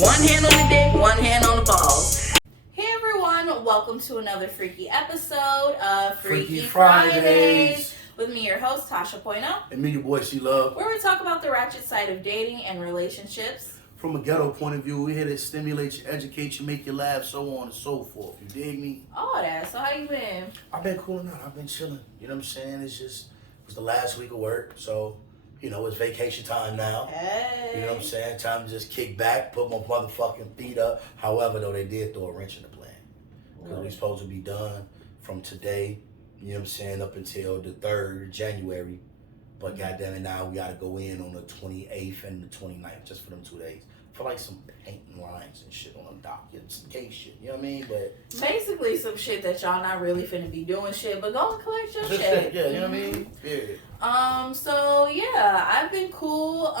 One hand on the dick, one hand on the balls. Hey everyone, welcome to another freaky episode of Freaky Fridays. With me, your host, Tasha Poino. And me, your boy, C-Love. Where we talk about the ratchet side of dating and relationships. From a ghetto point of view, we're here to stimulate you, educate you, make you laugh, so on and so forth. You dig me? All that. So how you been? I've been cooling out. I've been chilling. You know what I'm saying? It was the last week of work, so, it's vacation time now. Hey. You know what I'm saying? Time to just kick back, put my motherfucking feet up. However, though, they did throw a wrench in the plan. Because we're supposed to be done from today, you know what I'm saying, up until the 3rd of January. But goddamn it, now we got to go in on the 28th and the 29th just for them 2 days. For like some painting lines and shit on the dock. It's gay shit, you know what I mean? But basically some shit that y'all not really finna be doing shit, but go and collect your shit. Yeah, you know what I mean? Yeah. So yeah, I've been cool.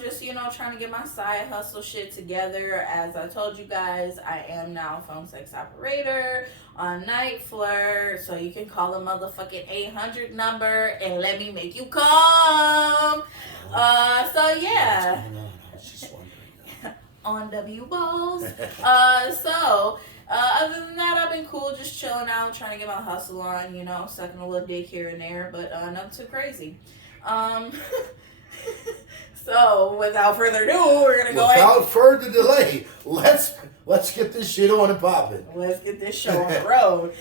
Just, trying to get my side hustle shit together. As I told you guys, I am now a phone sex operator on Night Flirt. So you can call the motherfucking 800 number and let me make you come. So yeah. On W balls. Other than that, I've been cool, just chilling out, trying to get my hustle on, sucking a little dick here and there, but nothing too crazy. So without further ado, we're gonna go without further delay, let's get this shit on and popping. Let's get this show on the road.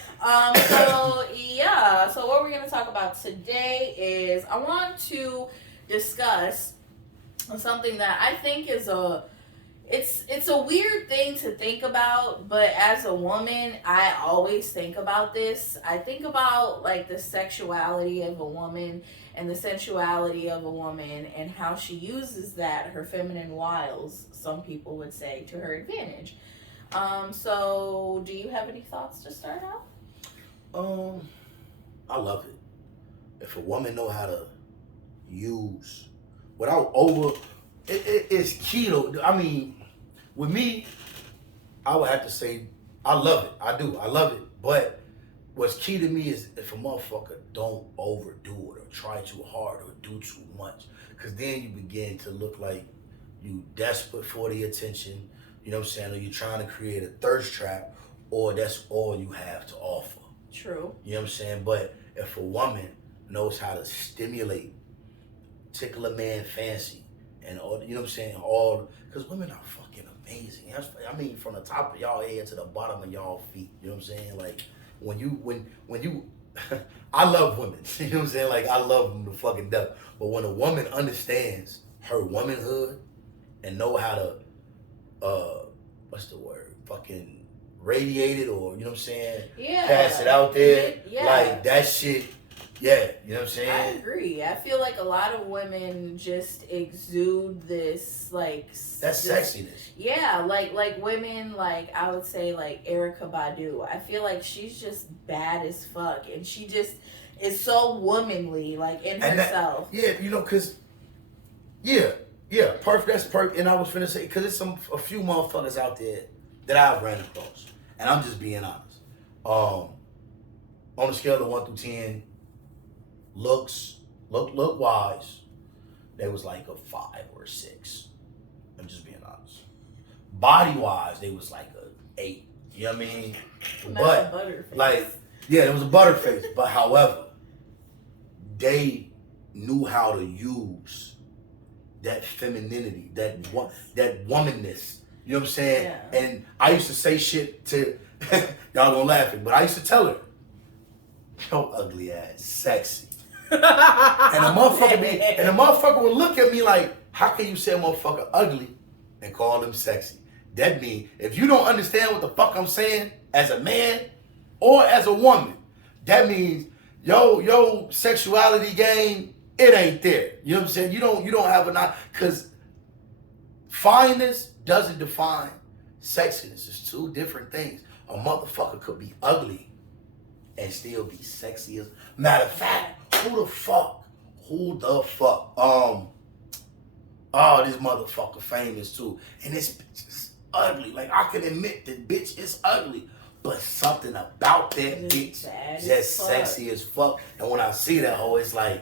So what we're gonna talk about today is I want to discuss something that I think is It's a weird thing to think about, but as a woman, I always think about this. I think about like the sexuality of a woman and the sensuality of a woman and how she uses that, her feminine wiles, some people would say, to her advantage. So do you have any thoughts to start out? I love it. If a woman know how to use without over, it's key though. I mean, with me, I would have to say I love it. I do. I love it. But what's key to me is if a motherfucker don't overdo it or try too hard or do too much. Because then you begin to look like you desperate for the attention. You know what I'm saying? Or you're trying to create a thirst trap, or that's all you have to offer. True. You know what I'm saying? But if a woman knows how to stimulate, tickle a man fancy, and all, you know what I'm saying? Because women are fucking amazing. I mean, from the top of y'all head to the bottom of y'all feet. You know what I'm saying? Like, when you, I love women. You know what I'm saying? Like, I love them to fucking death. But when a woman understands her womanhood and know how to, what's the word? Fucking radiate it, or, you know what I'm saying? Yeah. Pass it out there. Yeah. Like, that shit. Yeah, you know what I'm saying? I agree. I feel like a lot of women just exude this, like... That's sexiness. Yeah, like women, like, I would say, like, Erykah Badu. I feel like she's just bad as fuck, and she just is so womanly, like, in herself. Because... Yeah, perfect, that's perfect. And I was finna say, because there's a few motherfuckers out there that I've ran across, and I'm just being honest. On a scale of 1 through 10... look wise, they was like a 5 or a 6. I'm just being honest. Body wise, they was like a 8. You know what I mean? But there was a butterface. But however, they knew how to use that femininity, that womanness. You know what I'm saying? Yeah. And I used to say shit to y'all gonna laugh at, but I used to tell her, "Yo, ugly ass, sexy." and the motherfucker would look at me like, how can you say a motherfucker ugly and call them sexy? That means if you don't understand what the fuck I'm saying as a man or as a woman, that means yo sexuality game, it ain't there. You know what I'm saying? You don't have because fineness doesn't define sexiness. It's two different things. A motherfucker could be ugly and still be sexy as. Matter of fact, who the fuck? This motherfucker famous too. And this bitch is ugly. Like, I can admit that bitch is ugly. But something about that bitch just sexy as fuck. And when I see that hoe, it's like,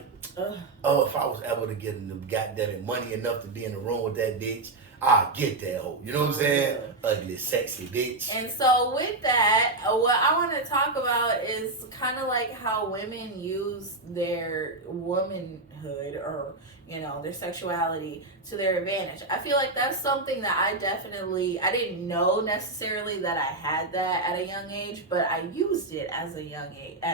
oh, if I was ever to get the goddamn money enough to be in the room with that bitch, I get that hoe. You know what I'm saying? Ugly, sexy bitch. And so with that, what I want to talk about is kind of like how women use their womanhood or, you know, their sexuality to their advantage. I feel like that's something that I didn't know necessarily that I had that at a young age, but I used it at a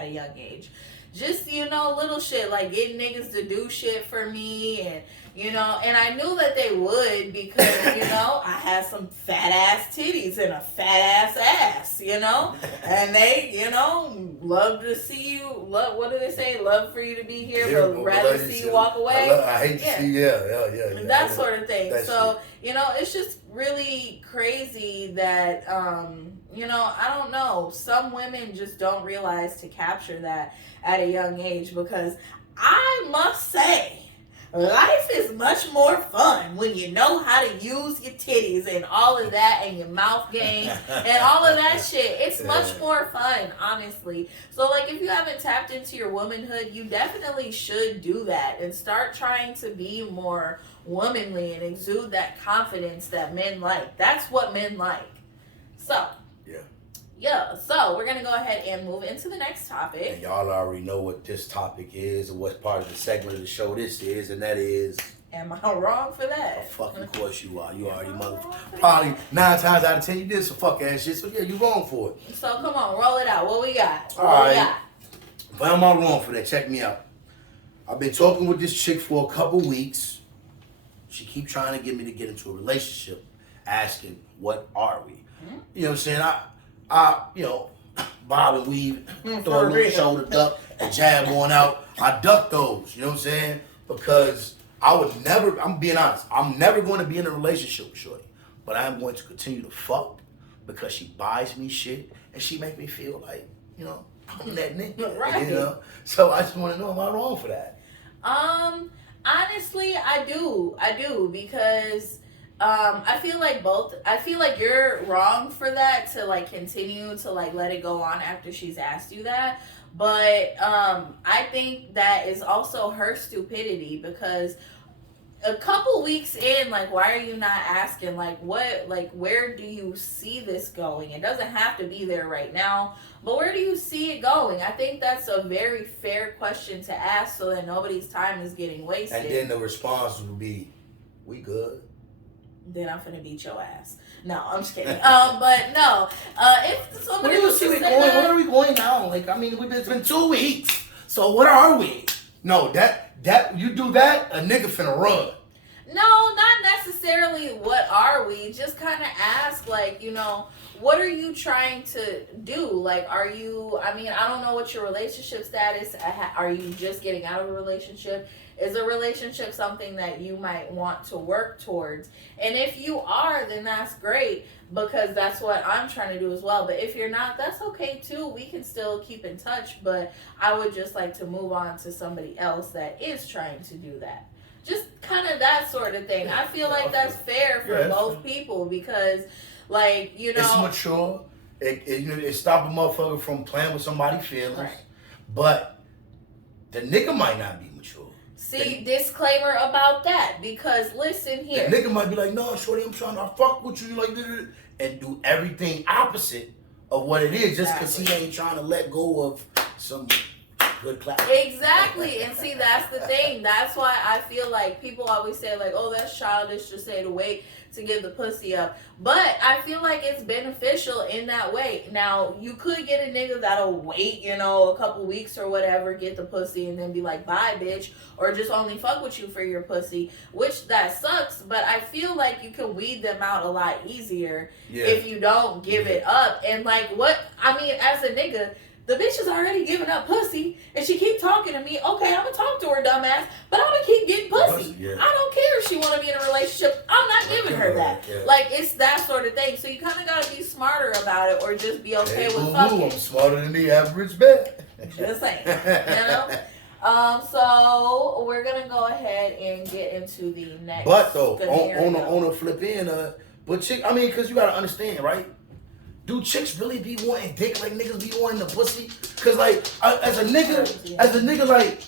young age. Just, you know, little shit like getting niggas to do shit for me, and you know, and I knew that they would because, you know, I had some fat ass titties and a fat ass, you know, and they, you know, love to see you, what do they say, love for you to be here, but rather see you walk away. I hate to see, yeah. That sort of thing. So, shit. you know, it's just really crazy that, you know, I don't know, some women just don't realize to capture that at a young age, because I must say, life is much more fun when you know how to use your titties and all of that, and your mouth game and all of that shit. It's much more fun, honestly. So, like, if you haven't tapped into your womanhood, you definitely should do that and start trying to be more womanly and exude that confidence that men like. That's what men like. So, yeah, so we're going to go ahead and move into the next topic. And y'all already know what this topic is and what part of the segment of the show this is, and that is... Am I wrong for that? Of fucking course you are. You already motherfucker. Probably 9 times out of 10 you did some fuck ass shit, so yeah, you wrong for it. So come on, roll it out. What we got? Alright. Why am I wrong for that? Check me out. I've been talking with this chick for a couple weeks. She keep trying to get me to get into a relationship, asking, what are we? Mm-hmm. You know what I'm saying? I, you know, bob and weave, throw a little shoulder duck and jab one out. I duck those, you know what I'm saying? Because I would never, I'm being honest, I'm never going to be in a relationship with Shorty. But I'm going to continue to fuck because she buys me shit and she make me feel like, you know, I'm that nigga. Right. You know? So I just want to know, am I wrong for that? Honestly, I do because I feel like you're wrong for that, to like continue to like let it go on after she's asked you that. But I think that is also her stupidity, because a couple weeks in, like, why are you not asking, like, what, like, where do you see this going? It doesn't have to be there right now, but where do you see it going? I think that's a very fair question to ask, so that nobody's time is getting wasted. And then the response would be, we good. Then I'm finna beat your ass. No, I'm just kidding. But no, if somebody where are we going now? Like, I mean, it's been 2 weeks, so what are we? No, that you do that, a nigga finna run. No, not necessarily what are we. Just kind of ask, like, you know, what are you trying to do? Like, are you, I mean, I don't know what your relationship status, are you just getting out of a relationship? Is a relationship something that you might want to work towards? And if you are, then that's great, because that's what I'm trying to do as well. But if you're not, that's okay too. We can still keep in touch, but I would just like to move on to somebody else that is trying to do that. Just kind of that sort of thing. I feel like that's fair for both people, because, like, you know, it's mature. It stop a motherfucker from playing with somebody's feelings. Right. But the nigga might not be mature. See, disclaimer about that, because listen here. The nigga might be like, no, Shorty, I'm trying to fuck with you, like, and do everything opposite of what it is, just because he ain't trying to let go of some good clap. Exactly. And see, that's the thing. That's why I feel like people always say, like, oh, that's childish to say to wait to give the pussy up. But I feel like it's beneficial in that way. Now, you could get a nigga that'll wait, you know, a couple weeks or whatever, get the pussy, and then be like, bye, bitch, or just only fuck with you for your pussy, which that sucks. But I feel like you can weed them out a lot easier if you don't give it up. And like, what, I mean, as a nigga, the bitch is already giving up pussy, and she keep talking to me. Okay, I'm gonna talk to her, dumbass, but I'm gonna keep getting pussy. I don't care if she wanna be in a relationship. I'm not giving her that. Like, it's that sort of thing. So you kind of gotta be smarter about it, or just be okay with fucking. I'm smarter than the average bet. Just saying, you know. So we're gonna go ahead and get into the next. But though, on a flip end, but chick, I mean, because you gotta understand, right? Do chicks really be wanting dick like niggas be wanting the pussy? Cause like, as a nigga, like,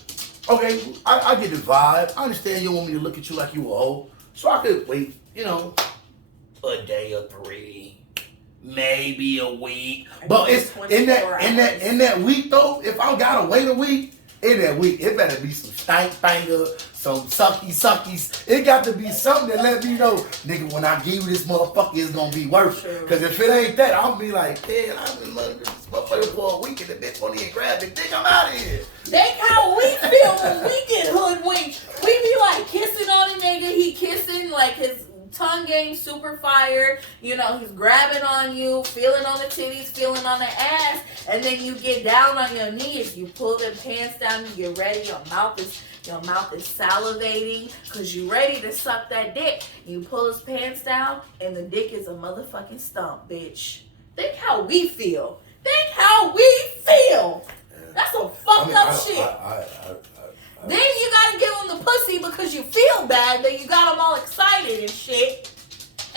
okay, I get the vibe. I understand you want me to look at you like you a hoe, so I could wait, you know, a day or 3, maybe a week. But it's in that week though. If I gotta wait a week, in that week it better be some stank banger, some suckies. It got to be something that let me know, nigga, when I give you this motherfucker, it's gonna be worth it. Cause if it ain't that, I'll be like, man, I've been looking at this motherfucker for a week and the bitch won't even grab me. Nigga, I'm out of here. Think how we feel when we get hoodwinked. We be like kissing on a nigga, he kissing like his tongue game super fire, you know, he's grabbing on you, feeling on the titties, feeling on the ass, and then you get down on your knees, you pull the pants down, you get ready, your mouth is salivating because you ready to suck that dick. You pull his pants down and the dick is a motherfucking stump, bitch. Think how we feel. That's some fucked up shit. Then you gotta give him the pussy because you feel bad that you got him all excited and shit.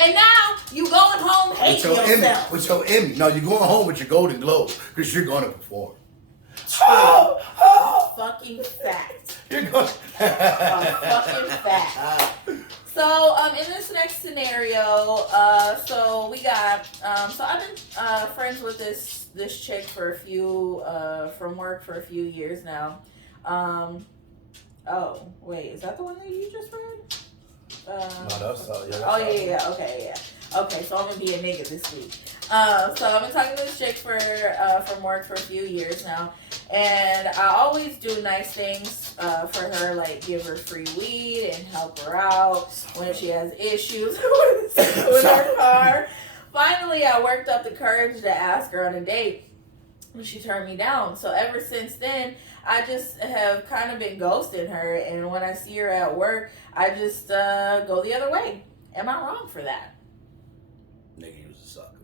And now you going home hating yourself. With your Emmy. No, you're going home with your Golden Globe because you're going to perform. Fucking fact. You're going fucking fact. So, in this next scenario, so we got, so I've been friends with this chick for a few, from work for a few years now. Oh, wait, is that the one that you just read? No, that's Okay, so I'm gonna be a nigga this week. So I've been talking to this chick from work for a few years now, and I always do nice things for her, like give her free weed and help her out when she has issues with her car. Finally, I worked up the courage to ask her on a date, and she turned me down. So ever since then, I just have kind of been ghosting her, and when I see her at work, I just go the other way. Am I wrong for that? Nigga, you was a sucker.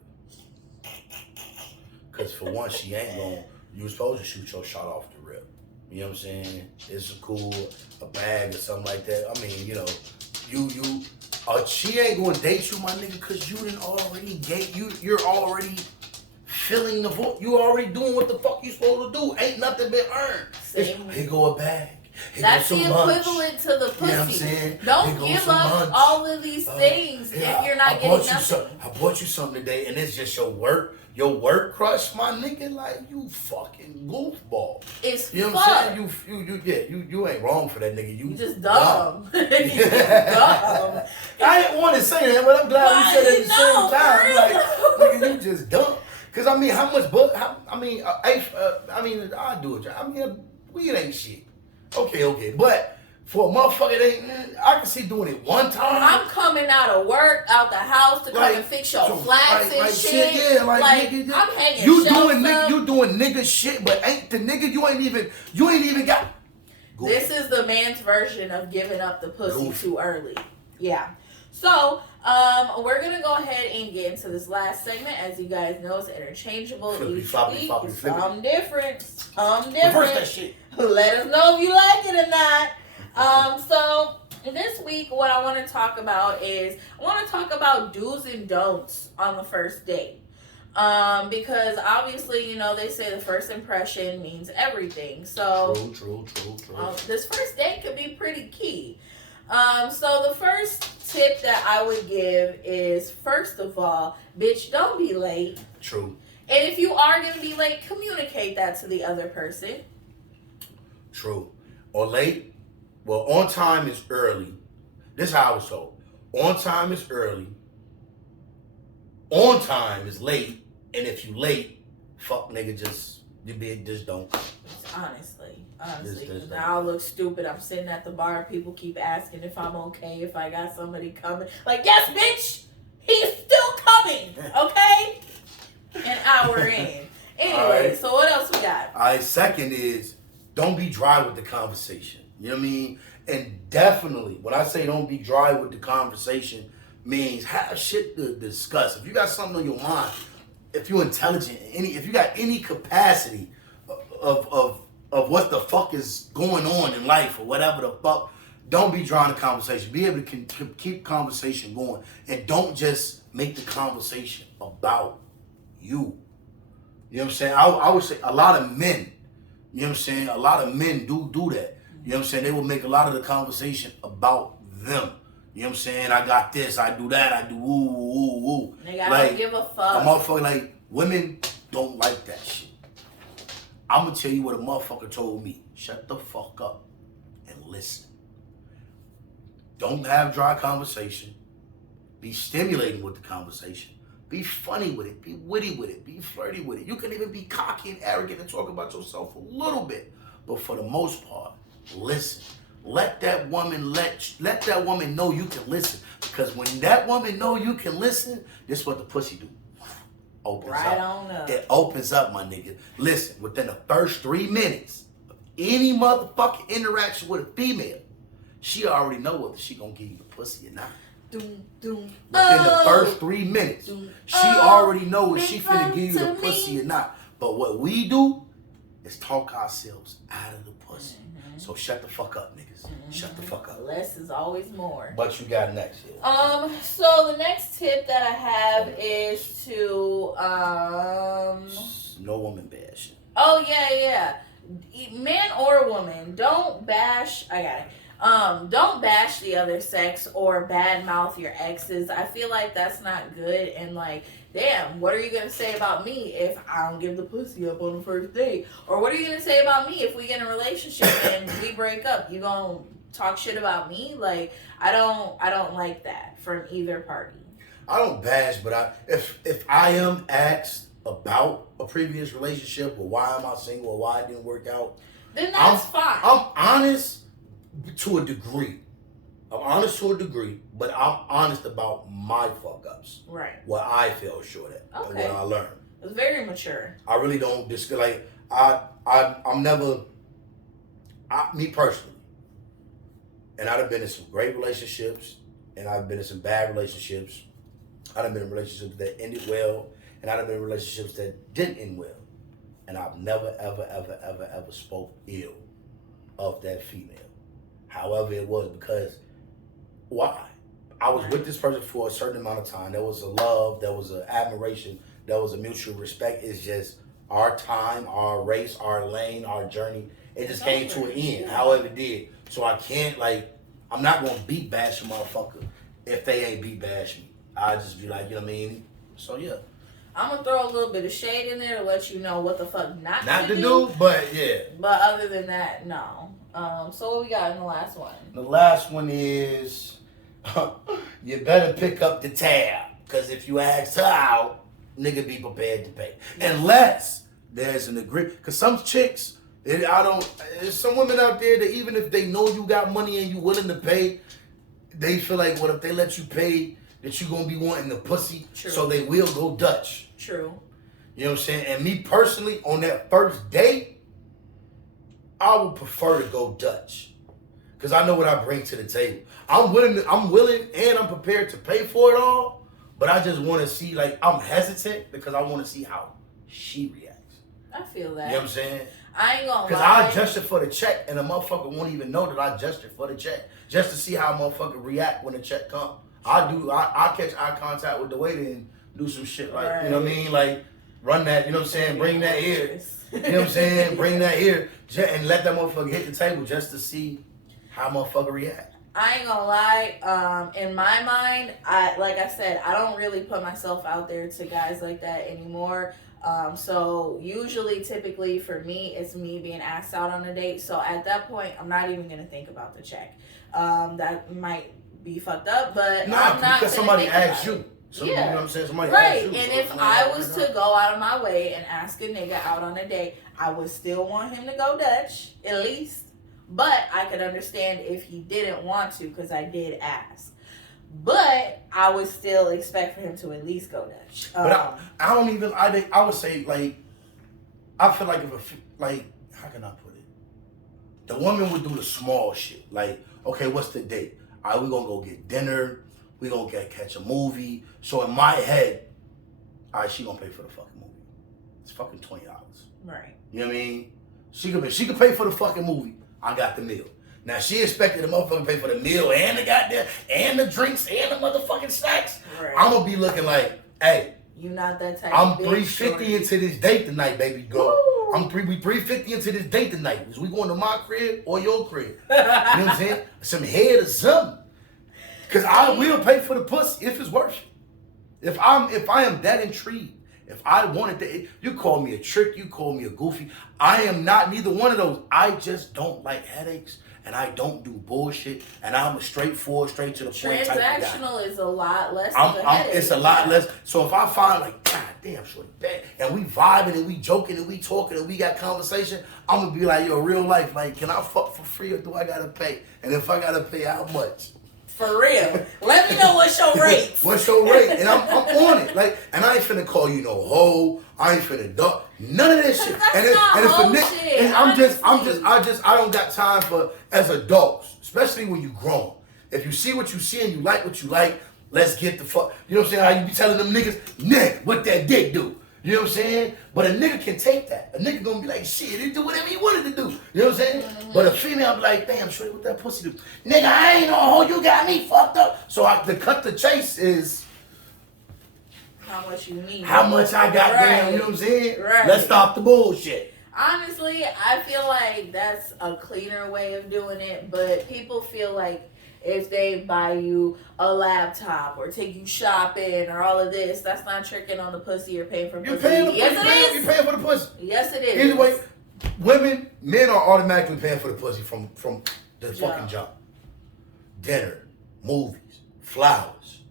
Because for one, she ain't going, you was supposed to shoot your shot off the rip. You know what I'm saying? It's a bag or something like that. I mean, you know, she ain't going to date you, my nigga, because you didn't already date, you're already filling the vote. You already doing what the fuck you supposed to do. Ain't nothing been earned. Here go a bag. That's the equivalent to the pussy. You know what I'm saying? Don't give up all of these things if you're not getting nothing. I bought you something today, and it's just your work crush, my nigga. Like, you fucking goofball. It's you know what I'm saying? You ain't wrong for that, nigga. You just dumb. You just dumb. I didn't want to say that, but I'm glad we said it at the same time. Like, nigga, you just dumb. Cause I mean, how much? I'll do it. I mean, weed ain't shit. Okay, but for a motherfucker, I can see doing it one time. I'm coming out of work, out the house to come and fix your flats and shit. Yeah, nigga, I'm hanging. You doing nigga shit, but ain't the nigga? You ain't even got. This is the man's version of giving up the pussy too early. Yeah. So, we're going to go ahead and get into this last segment. As you guys know, it's interchangeable each week. Some different. Reverse that shit. Let us know if you like it or not. So, this week, what I want to talk about is, I want to talk about do's and don'ts on the first date. Because obviously, you know, they say the first impression means everything. So, True. This first date could be pretty key. So the first tip that I would give is, first of all, bitch, don't be late. True. And if you are going to be late, communicate that to the other person. True. Or late, well, on time is early. This is how I was told. On time is early. On time is late. And if you late, fuck nigga, just don't. Honestly, now I look stupid. I'm sitting at the bar. People keep asking if I'm okay, if I got somebody coming. Like, yes, bitch, he's still coming. Okay, an hour in. Anyway, right. So what else we got? All right. Second is, don't be dry with the conversation. You know what I mean? And definitely, when I say don't be dry with the conversation, means have shit to discuss. If you got something on your mind, if you're intelligent, if you got any capacity of what the fuck is going on in life or whatever the fuck, don't be drawing the conversation. Be able to keep conversation going, and don't just make the conversation about you. You know what I'm saying? I would say a lot of men, you know what I'm saying? A lot of men do that. You know what I'm saying? They will make a lot of the conversation about them. You know what I'm saying? I got this, I do that, I do woo. Nigga, I like, don't give a a fuck. motherfucker, like, women don't like that shit. I'm gonna tell you what a motherfucker told me. Shut the fuck up and listen. Don't have dry conversation. Be stimulating with the conversation. Be funny with it. Be witty with it. Be flirty with it. You can even be cocky and arrogant and talk about yourself a little bit. But for the most part, listen. Let that woman let that woman know you can listen. Because when that woman know you can listen, this is what the pussy do. Opens right up. on up. It opens up, my nigga. Listen, within the first 3 minutes of any motherfucking interaction with a female, she already know whether she gonna give you the pussy or not. Doom, doom. Within the first 3 minutes, she already know if she finna give you the to pussy me. or not. But what we do is talk ourselves out of the pussy. So shut the fuck up, niggas. Shut the fuck up. Less is always more. What you got next here? So the next tip that I have is to No woman bashing. oh yeah. Man or woman, don't bash don't bash the other sex or badmouth your exes. I feel like that's not good, and like, damn, what are you gonna say about me if I don't give the pussy up on the first date? Or what are you gonna say about me if we get in a relationship and we break up? You gonna talk shit about me? Like, I don't like that from either party. I don't bash, but if I am asked about a previous relationship or why am I single or why it didn't work out, Then that's fine. I'm honest to a degree. I'm honest to a degree, but I'm honest about my fuck ups. Right. What I fell short at. Okay. And what I learned. It's very mature. I really don't like I'm never me personally. And I've been in some great relationships and I've been in some bad relationships. I've been in relationships that ended well and I've been in relationships that didn't end well. And I've never, ever spoke ill of that female. However it was, because why? I was with this person for a certain amount of time. There was a love, there was an admiration, there was a mutual respect. It's just our time, our race, our lane, our journey. It just came to an end, however it did. So I can't, I'm not going to beat bash a motherfucker if they ain't beat bash me. I'll just be like, you know what I mean? So yeah. I'm gonna throw a little bit of shade in there to let you know what the fuck not to do, but yeah. But other than that, no. So what we got in the last one? The last one is you better pick up the tab, because if you ask her out, nigga be prepared to pay. Unless there's an agreement, because some chicks, there's some women out there that even if they know you got money and you willing to pay, they feel like, what if they let you pay, that you gonna be wanting the pussy. True. So they will go Dutch. True. You know what I'm saying? And me personally, on that first date, I would prefer to go Dutch. Because I know what I bring to the table. I'm willing and I'm prepared to pay for it all, but I just want to see, I'm hesitant because I want to see how she reacts. I feel that. You know what I'm saying? I ain't gonna lie. Because I adjusted for the check and a motherfucker won't even know that I adjusted for the check. Just to see how a motherfucker react when the check comes. I catch eye contact with the waiter and do some shit right. You know what I mean? Run that, you know what I'm saying? Bring that here. You know what I'm saying? Bring that here. And let that motherfucker hit the table just to see how motherfucker react. I ain't gonna lie, in my mind, like I said, I don't really put myself out there to guys like that anymore. So usually, typically for me, it's me being asked out on a date. So at that point, I'm not even gonna think about the check. That might be fucked up, but I'm not because somebody asked you. Yeah. You know what I'm saying? Somebody right. asked you. And so if I was to go out of my way and ask a nigga out on a date, I would still want him to go Dutch, at least. But I could understand if he didn't want to, because I did ask. But I would still expect for him to at least go Dutch. But I don't even, I would say, I feel like how can I put it? The woman would do the small shit. Okay, what's the date? All right, we're going to go get dinner. We're going to catch a movie. So in my head, all right, she going to pay for the fucking movie. It's fucking $20. Right. You know what I mean? She could pay for the fucking movie. I got the meal. Now, she expected the motherfucker to pay for the meal and the goddamn, and the drinks and the motherfucking snacks. Right. I'm going to be looking like, hey. You not that type I'm of bitch, $350 into this date tonight, baby. Go. We $350 into this date tonight. Is we going to my crib or your crib? You know what I'm saying? Some head or something. Cause I will pay for the pussy if it's worth it. If I am that intrigued, if I wanted to, you call me a trick, you call me a goofy. I am not neither one of those. I just don't like headaches, and I don't do bullshit, and I'm a straightforward, straight to the point type of guy. Transactional is a lot less of a headache. It's a lot less. So if I find like, God damn, shorty bad, and we vibing and we joking and we talking and we got conversation, I'm gonna be like, yo, real life, like, can I fuck for free or do I gotta pay? And if I gotta pay, how much? For real. Let me know what's your rate. What's your rate? And I'm on it. Like, and I ain't finna call you no hoe. I ain't finna duck. None of this shit. And if a nigga, and I don't got time for as adults, especially when you grown. If you see what you see and you like what you like, let's get the fuck. You know what I'm saying? How you be telling them niggas, Nick, what that dick do? You know what I'm saying? But a nigga can take that. A nigga gonna be like, shit, he do whatever he wanted to do. You know what I'm saying? Mm-hmm. But a female be like, damn, shorty, what that pussy do? Nigga, I ain't no hoe, you got me fucked up. So the cut the chase is how much you need. How much I got down, you know what I'm saying? Right. Let's stop the bullshit. Honestly, I feel like that's a cleaner way of doing it, but people feel like if they buy you a laptop or take you shopping or all of this, that's not tricking on the pussy or paying for pussy. You're paying the yes, pussy. it is. You're paying for the pussy. Yes, it is. Either way, men are automatically paying for the pussy from the fucking jump. Dinner, movies, flowers,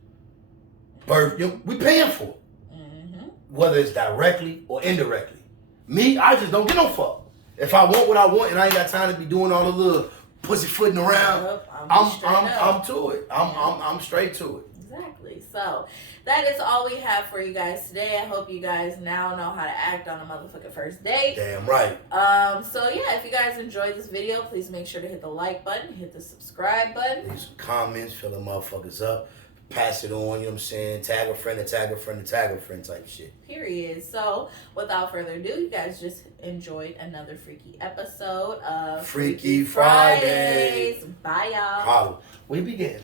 we paying for it. Mm-hmm. Whether it's directly or indirectly. Me, I just don't get no fuck. If I want what I want and I ain't got time to be doing all the little pussyfooting around, yep, I'm to it. I'm straight to it. Exactly. So that is all we have for you guys today. I hope you guys now know how to act on a motherfucking first date. Damn right. So yeah, if you guys enjoyed this video, please make sure to hit the like button, hit the subscribe button. Leave some comments, fill the motherfuckers up. Pass it on, you know what I'm saying? Tag a friend, tag a friend, tag a friend type shit. Period. So, without further ado, you guys just enjoyed another freaky episode of Freaky Fridays. Bye, y'all. Holla. We begin.